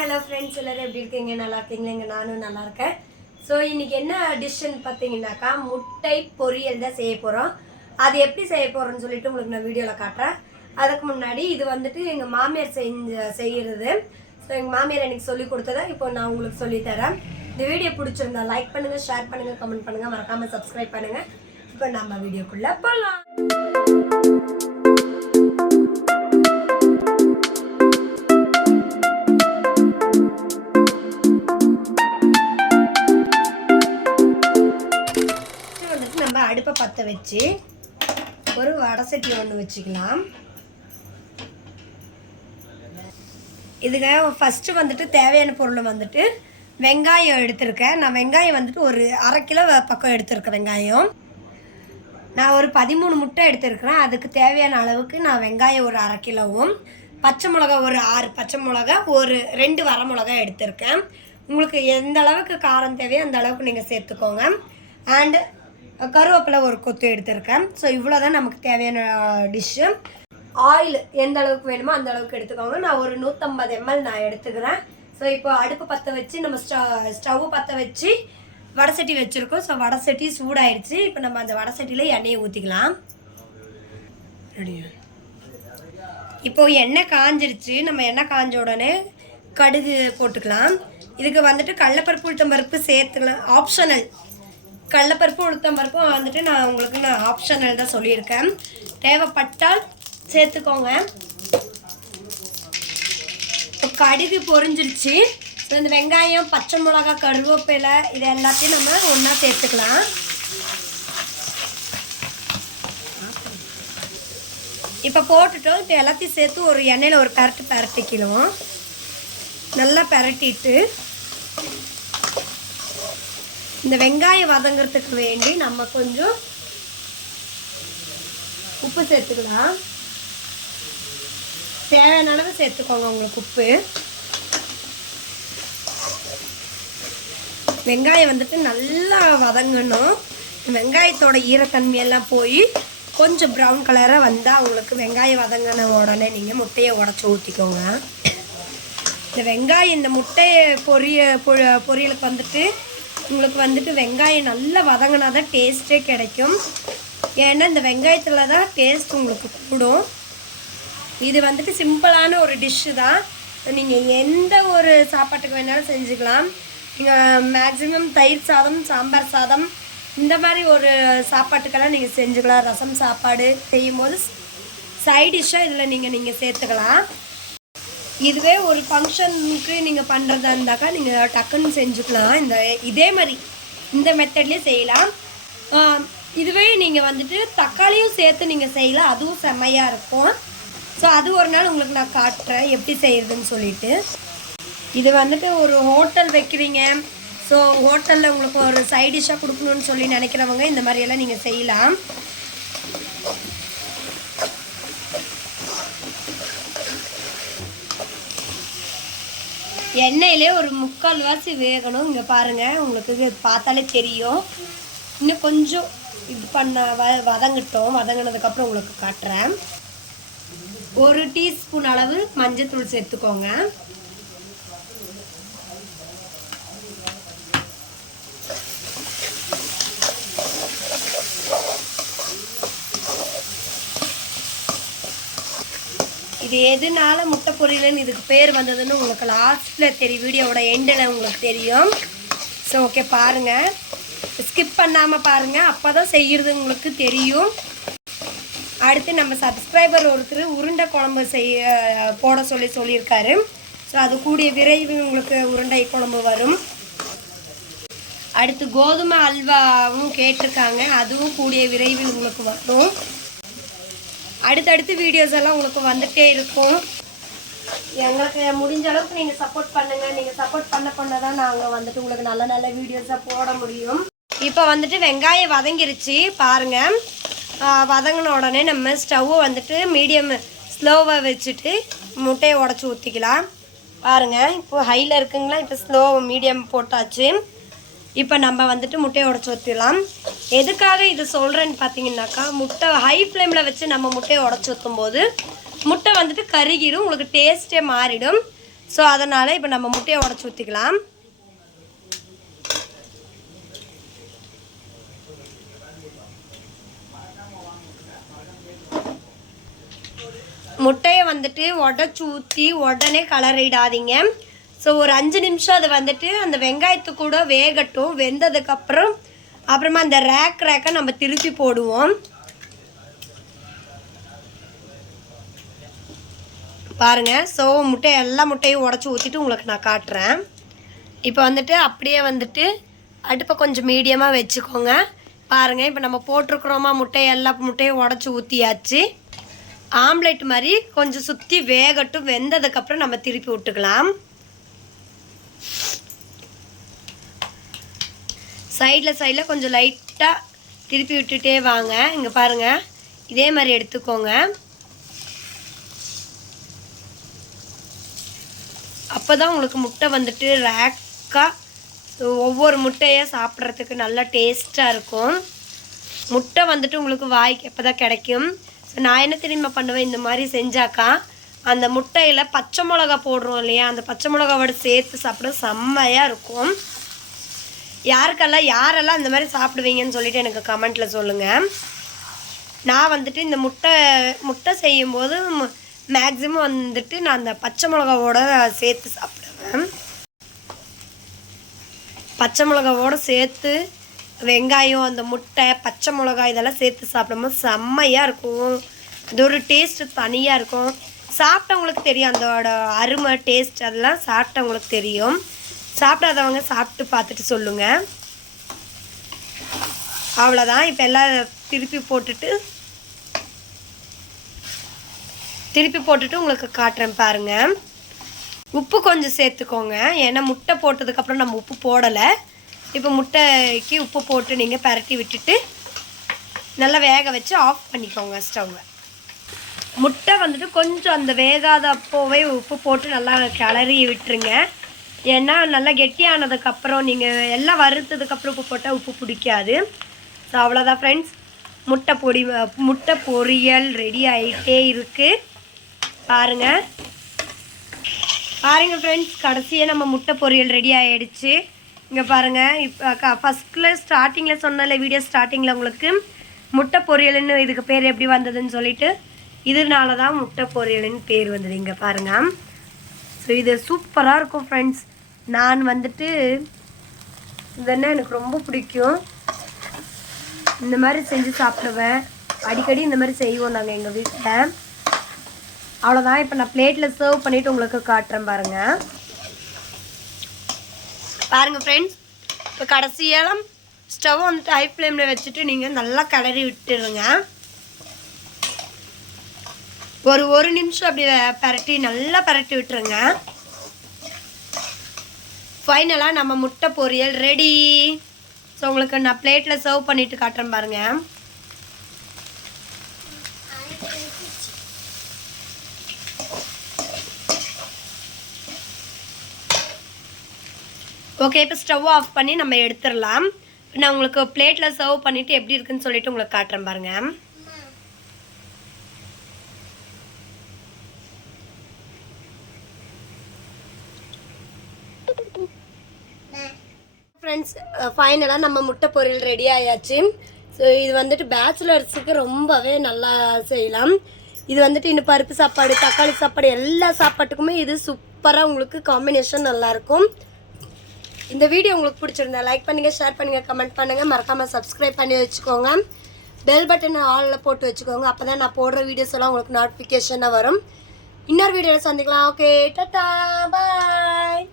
Hello friends, எல்லோரும் எப்படி இருக்கீங்க? நல்லா இருக்கீங்களா? இங்கே நானும் நல்லா இருக்கேன். ஸோ இன்றைக்கி என்ன டிஷ்ஷுன்னு பார்த்தீங்கன்னாக்கா முட்டை பொரியல் தான் செய்ய போகிறோம். அது எப்படி செய்ய போகிறோன்னு சொல்லிட்டு உங்களுக்கு நான் வீடியோவில் காட்டுறேன். அதுக்கு முன்னாடி இது வந்துட்டு எங்கள் மாமியார் செய்கிறது. ஸோ எங்கள் மாமியார் எனக்கு சொல்லி கொடுத்ததை இப்போ நான் உங்களுக்கு சொல்லித்தரேன். இந்த வீடியோ பிடிச்சிருந்தா லைக் பண்ணுங்கள், ஷேர் பண்ணுங்கள், கமெண்ட் பண்ணுங்கள், மறக்காமல் சப்ஸ்கிரைப் பண்ணுங்கள். இப்போ நம்ம வீடியோக்குள்ளே போகலாம். அடுப்பை பற்ற வச்சு ஒரு வடை சட்டி ஒன்று வச்சுக்கலாம். இதுக்கு ஃபஸ்ட்டு வந்துட்டு தேவையான பொருள் வந்துட்டு வெங்காயம் எடுத்திருக்கேன். நான் வெங்காயம் வந்துட்டு ஒரு 1/2 கிலோ பக்கம் எடுத்திருக்கேன். வெங்காயம் நான் ஒரு 13 முட்டை எடுத்திருக்கிறேன். அதுக்கு தேவையான அளவுக்கு நான் வெங்காயம் ஒரு 1/2 கிலோவும், பச்சை மிளகா ஒரு 6 பச்சை மிளகா, ஒரு 2 வரமிளகா எடுத்திருக்கேன். உங்களுக்கு எந்த அளவுக்கு காரம் தேவையோ அந்த அளவுக்கு நீங்கள் சேர்த்துக்கோங்க. அண்டு கருவேப்பிலை ஒரு கொத்து எடுத்திருக்கேன். ஸோ இவ்வளோ தான் நமக்கு தேவையான டிஷ்ஷு. ஆயில் எந்த அளவுக்கு வேணுமோ அந்த அளவுக்கு எடுத்துக்கோங்க. நான் ஒரு 150 ml நான் எடுத்துக்கிறேன். ஸோ இப்போ அடுப்பு பற்ற வச்சு நம்ம ஸ்டவ் பற்ற வச்சு வடை சட்டி வச்சுருக்கோம். ஸோ வடை சட்டி சூடாயிடுச்சு. இப்போ நம்ம அந்த வடை சட்டியில் எண்ணெயை ஊற்றிக்கலாம். இப்போது எண்ணெய் காஞ்சிருச்சு. நம்ம எண்ணெய் காஞ்ச உடனே கடுகு போட்டுக்கலாம். இதுக்கு வந்துட்டு கடலைப்பருப்பு உளுத்தம்பருப்பு சேர்த்துக்கலாம், ஆப்ஷனல். கடலைப்பருப்பு உளுத்தம்பருப்பும் வந்துட்டு நான் ஆப்ஷனல் தான் சொல்லியிருக்கேன். தேவைப்பட்டால் சேர்த்துக்கோங்க. இப்போ கடுகு பொரிஞ்சிருச்சு. ஸோ இந்த வெங்காயம், பச்சை மிளகா, கருவேப்பிலை இது எல்லாத்தையும் நம்ம ஒன்றா சேர்த்துக்கலாம். இப்போ போட்டுட்டோம். இப்போ எல்லாத்தையும் சேர்த்து ஒரு எண்ணெயில் ஒரு பரட்டிக்கலாம். நல்லா பரட்டிட்டு இந்த வெங்காயம் வதங்கிறதுக்கு வேண்டி நம்ம கொஞ்சம் உப்பு சேர்த்துக்கலாம். தேவையான அளவு சேர்த்துக்கோங்க உங்களுக்கு உப்பு. வெங்காயம் வந்துட்டு நல்லா வதங்கணும். வெங்காயத்தோட ஈரத்தன்மையெல்லாம் போய் கொஞ்சம் ப்ரௌன் கலராக வந்தால் உங்களுக்கு வெங்காயம் வதங்கின உடனே நீங்கள் முட்டையை உடச்சி ஊற்றிக்கோங்க. இந்த வெங்காயம் இந்த முட்டையை பொரியலுக்கு வந்துட்டு உங்களுக்கு வந்துட்டு வெங்காயம் நல்லா வதங்கினா தான் டேஸ்ட்டே கிடைக்கும். ஏன்னா இந்த வெங்காயத்தில் தான் டேஸ்ட் உங்களுக்கு கூடும். இது வந்துட்டு சிம்பிளான ஒரு டிஷ்ஷு தான். நீங்கள் எந்த ஒரு சாப்பாட்டுக்கு வேணாலும் செஞ்சுக்கலாம். நீங்கள் மேக்ஸிமம் தயிர் சாதம், சாம்பார் சாதம் இந்த மாதிரி ஒரு சாப்பாட்டுக்கெல்லாம் நீங்கள் செஞ்சுக்கலாம். ரசம் சாப்பாடு செய்யும்போது சைட் டிஷ்ஷாக இதில் நீங்கள் சேர்த்துக்கலாம். இதுவே ஒரு ஃபங்க்ஷனுக்கு நீங்கள் பண்ணுறதா இருந்தாக்கா நீங்கள் டக்குன்னு செஞ்சுக்கலாம். இதே மாதிரி இந்த மெத்தட்லேயே செய்யலாம். இதுவே நீங்கள் வந்துட்டு தக்காளியும் சேர்த்து நீங்கள் செய்யலாம். அதுவும் செம்மையாக இருக்கும். ஸோ அது ஒரு நாள் உங்களுக்கு நான் காட்டுறேன் எப்படி செய்கிறதுன்னு சொல்லிட்டு. இது வந்துட்டு ஒரு ஹோட்டல் வைக்கிறீங்க, ஸோ ஹோட்டலில் உங்களுக்கு ஒரு சைட் டிஷ்ஷாக கொடுக்கணுன்னு சொல்லி நினைக்கிறவங்க இந்த மாதிரியெல்லாம் நீங்கள் செய்யலாம். எண்ணெயிலே ஒரு 3/4 வாசி வேகணும். இங்கே பாருங்கள், உங்களுக்கு இது பார்த்தாலே தெரியும். இன்னும் கொஞ்சம் இது வதங்கினதுக்கப்புறம் உங்களுக்கு காட்டுறேன். 1 டீஸ்பூன் அளவு மஞ்சள்தூள் சேர்த்துக்கோங்க. இது எதுனால முட்டை பொரியல்னு இதுக்கு பேர் வந்ததுன்னு உங்களுக்கு லாஸ்ட்டில் தெரியும், வீடியோவோட எண்டில் உங்களுக்கு தெரியும். ஸோ ஓகே, பாருங்கள், ஸ்கிப் பண்ணாமல் பாருங்கள், அப்போ தான் செய்கிறது உங்களுக்கு தெரியும். அடுத்து நம்ம சப்ஸ்கிரைபர் ஒருத்தர் உருண்டை குழம்பு போட சொல்லியிருக்காரு. ஸோ அது கூடிய விரைவில் உங்களுக்கு உருண்டை குழம்பு வரும். அடுத்து கோதுமை அல்வாவும் கேட்டிருக்காங்க, அதுவும் கூடிய விரைவில் உங்களுக்கு வரும். அடுத்தடுத்து வீடியோஸ் எல்லாம் உங்களுக்கு வந்துகிட்டே இருக்கும். எங்களுக்கு முடிஞ்ச அளவுக்கு நீங்கள் சப்போர்ட் பண்ணுங்கள். நீங்கள் சப்போர்ட் பண்ண தான் நாங்கள் வந்துட்டு உங்களுக்கு நல்ல நல்ல வீடியோஸாக போட முடியும். இப்போ வந்துட்டு வெங்காயம் வதங்கிருச்சு பாருங்கள். வதங்கின உடனே நம்ம ஸ்டவ்வை வந்துட்டு மீடியம் ஸ்லோவாக வச்சுட்டு முட்டையை உடச்சி ஊற்றிக்கலாம். பாருங்கள், இப்போது ஹையில் இருக்குங்களா, இப்போ ஸ்லோ மீடியம் போட்டாச்சு. இப்போ நம்ம வந்துட்டு முட்டையை உடச்சி ஊற்றிடலாம். எதுக்காக இது சொல்கிறேன்னு பார்த்தீங்கன்னாக்கா, முட்டை ஹை ஃப்ளேமில் வச்சு நம்ம முட்டையை உடச்சி ஊற்றும் போது முட்டை வந்துட்டு கருகிடும், உங்களுக்கு டேஸ்ட்டே மாறிடும். ஸோ அதனால் இப்போ நம்ம முட்டையை உடச்சி ஊற்றிக்கலாம். முட்டையை வந்துட்டு உடச்சி ஊற்றி உடனே கலரிடாதீங்க. ஸோ ஒரு 5 நிமிஷம் அது வந்துட்டு அந்த வெங்காயத்து கூட வேகட்டும். வெந்ததுக்கப்புறம் அப்புறமா அந்த ரேக்கை நம்ம திருப்பி போடுவோம். பாருங்கள். ஸோ எல்லா முட்டையும் உடச்சி ஊற்றிட்டு உங்களுக்கு நான் காட்டுறேன். இப்போ வந்துட்டு அப்படியே வந்துட்டு அடுப்பை கொஞ்சம் மீடியமாக வச்சுக்கோங்க. பாருங்கள், இப்போ நம்ம போட்டிருக்கிறோமா எல்லா முட்டையும் உடச்சி ஊற்றியாச்சு. ஆம்லெட் மாதிரி கொஞ்சம் சுற்றி வேகட்டும். வெந்ததுக்கப்புறம் நம்ம திருப்பி விட்டுக்கலாம். சைடில் கொஞ்சம் லைட்டாக திருப்பி விட்டுட்டே வாங்க. இங்கே பாருங்கள், இதே மாதிரி எடுத்துக்கோங்க. அப்போ தான் உங்களுக்கு முட்டை வந்துட்டு ரேக்காக ஒவ்வொரு முட்டையை சாப்பிட்றதுக்கு நல்லா டேஸ்ட்டாக இருக்கும். முட்டை வந்துட்டு உங்களுக்கு வாய்க்கு எப்போ தான் கிடைக்கும். ஸோ நான் என்ன தெரியுமா பண்ணுவேன், இந்த மாதிரி செஞ்சாக்கா அந்த முட்டையில் பச்சை மிளகா போடுறோம் இல்லையா, அந்த பச்சை மிளகாவோட சேர்த்து சாப்பிட செம்மையாக இருக்கும். யாரெல்லாம் இந்த மாதிரி சாப்பிடுவீங்கன்னு சொல்லிட்டு எனக்கு கமெண்ட்டில் சொல்லுங்கள். நான் வந்துட்டு இந்த முட்டை செய்யும்போது மேக்ஸிமம் வந்துட்டு நான் அந்த பச்சை மிளகாவோட சேர்த்து சாப்பிடுவேன். பச்சை மிளகாவோட சேர்த்து வெங்காயம், அந்த முட்டை, பச்சை மிளகாய் இதெல்லாம் சேர்த்து சாப்பிடும்போது செம்மையாக இருக்கும். அது ஒரு டேஸ்ட்டு தனியாக இருக்கும். சாப்பிட்டவங்களுக்கு தெரியும் அதோட அருமை, டேஸ்ட் அதெல்லாம் சாப்பிட்டவங்களுக்கு தெரியும். சாப்பிடாதவங்க சாப்பிட்டு பார்த்துட்டு சொல்லுங்கள். அவ்வளோதான். இப்போ எல்லாம் திருப்பி போட்டுட்டு உங்களுக்கு காட்டுறேன் பாருங்கள். உப்பு கொஞ்சம் சேர்த்துக்கோங்க. ஏன்னா முட்டை போட்டதுக்கப்புறம் நம்ம உப்பு போடலை. இப்போ முட்டைக்கு உப்பு போட்டு நீங்கள் பரட்டி விட்டுட்டு நல்லா வேக வச்சு ஆஃப் பண்ணிக்கோங்க ஸ்டவ்வை. முட்டை வந்துட்டு கொஞ்சம் அந்த வேகாத அப்போவே உப்பு போட்டு நல்லா கிளறி விட்டுருங்க. ஏன்னா நல்லா கெட்டியானதுக்கப்புறம் நீங்கள் எல்லாம் வறுத்ததுக்கப்புறம் உப்பு போட்டால் உப்பு பிடிக்காது. ஸோ அவ்வளோதான் ஃப்ரெண்ட்ஸ், முட்டை பொரியல் ரெடி ஆகிட்டே இருக்குது. பாருங்கள் ஃப்ரெண்ட்ஸ், கடைசியாக நம்ம முட்டை பொரியல் ரெடி ஆகிடுச்சு. இங்கே பாருங்கள். இப்போ ஃபஸ்ட்டில் ஸ்டார்டிங்கில் சொன்னல, வீடியோ ஸ்டார்டிங்கில் உங்களுக்கு முட்டை பொரியல்னு இதுக்கு பேர் எப்படி வந்ததுன்னு சொல்லிட்டு, இதனால தான் முட்டை பொரியல்னு பேர் வந்தது. இங்கே பாருங்கள். ஸோ இது சூப்பராக இருக்கும் ஃப்ரெண்ட்ஸ். நான் வந்துட்டு இதெல்லாம் எனக்கு ரொம்ப பிடிக்கும். இந்த மாதிரி செஞ்சு சாப்பிடுவேன். அடிக்கடி இந்த மாதிரி செய்வோம் நாங்கள் எங்கள் வீட்டில். அவ்வளோதான். இப்போ நான் பிளேட்டில் சர்வ் பண்ணிவிட்டு உங்களுக்கு காட்டுறேன் பாருங்கள். ஃப்ரெண்ட்ஸ், இப்போ கடைசியாக ஸ்டவ் வந்துட்டு ஹை ஃப்ளேமில் வச்சுட்டு நீங்கள் நல்லா கிளறி விட்டுருங்க. ஒரு நிமிஷம் அப்படி நல்லா பரட்டி விட்டுருங்க. ஃபைனலாக நம்ம முட்டை பொரியல் ரெடி. ஸோ உங்களுக்கு நான் பிளேட்டில் சர்வ் பண்ணிவிட்டு காட்டுறேன் பாருங்கள். ஓகே, இப்போ ஸ்டவ் ஆஃப் பண்ணி நம்ம எடுத்துடலாம். நான் உங்களுக்கு பிளேட்டில் சர்வ் பண்ணிவிட்டு எப்படி இருக்குன்னு சொல்லிட்டு உங்களுக்கு காட்டுறேன் பாருங்கள். ஃப்ரெண்ட்ஸ், ஃபைனலாக நம்ம முட்டை பொரியல் ரெடி ஆயாச்சு. ஸோ இது வந்துட்டு பேச்சுலர்ஸுக்கு ரொம்பவே நல்லா செய்யலாம். இது வந்துட்டு இன்னும் பருப்பு சாப்பாடு, தக்காளி சாப்பாடு எல்லா சாப்பாட்டுக்குமே இது சூப்பராக உங்களுக்கு காம்பினேஷன் நல்லாயிருக்கும். இந்த வீடியோ உங்களுக்கு பிடிச்சிருந்தா லைக் பண்ணுங்கள், ஷேர் பண்ணுங்கள், கமெண்ட் பண்ணுங்கள். மறக்காமல் சப்ஸ்கிரைப் பண்ணி வச்சுக்கோங்க. பெல் பட்டனை ஆலில் போட்டு வச்சுக்கோங்க. அப்போ தான் நான் போடுற வீடியோஸ் எல்லாம் உங்களுக்கு நோட்டிஃபிகேஷனாக வரும். இன்னொரு வீடியோவில் சந்திக்கலாம். ஓகே, டாடா, பாய்.